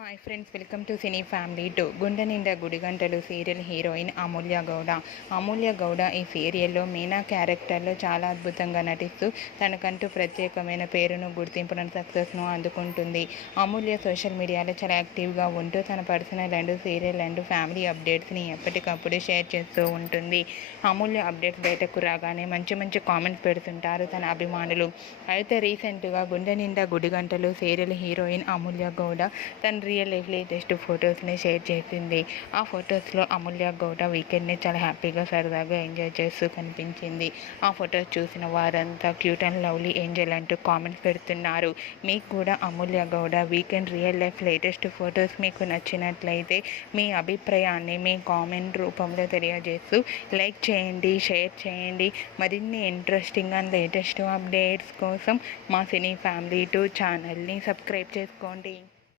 Hi friends, welcome to cine family 2. గుండె నిండా గుడిగంటలు serial heroine అమూల్య గౌడ. అమూల్య గౌడ ఈ సీరియల్లో మీనా క్యారెక్టర్లో చాలా అద్భుతంగా నటిస్తూ తనకంటూ ప్రత్యేకమైన పేరును, గుర్తింపును, సక్సెస్ను అందుకుంటుంది. అమూల్య సోషల్ మీడియాలో చాలా యాక్టివ్గా ఉంటూ తన personal and serial and family అప్డేట్స్ని ఎప్పటికప్పుడు షేర్ చేస్తూ ఉంటుంది. అమూల్య అప్డేట్స్ బయటకు రాగానే మంచి మంచి కామెంట్స్ పెడుతుంటారు తన అభిమానులు. అయితే రీసెంట్గా గుండె నిండా గుడిగంటలు సీరియల్ హీరోయిన్ అమూల్య గౌడ తన రియల్ లైఫ్ లేటెస్ట్ ఫొటోస్ని షేర్ చేసింది. ఆ ఫొటోస్లో అమూల్య గౌడ వీకెండ్ని చాలా హ్యాపీగా సరదాగా ఎంజాయ్ చేస్తూ కనిపించింది. ఆ ఫొటోస్ చూసిన వారంతా క్యూట్ అండ్ లవ్లీ ఏంజల్ అంటూ కామెంట్స్ పెడుతున్నారు. మీకు కూడా Amulya Gowda weekend real life latest photos మీకు నచ్చినట్లయితే మీ అభిప్రాయాన్ని మీ కామెంట్ రూపంలో తెలియజేస్తూ లైక్ చేయండి, షేర్ చేయండి. మరిన్ని ఇంట్రెస్టింగ్ అండ్ లేటెస్ట్ అప్డేట్స్ కోసం మా సినీ ఫ్యామిలీ 2 ఛానల్ని సబ్స్క్రైబ్ చేసుకోండి.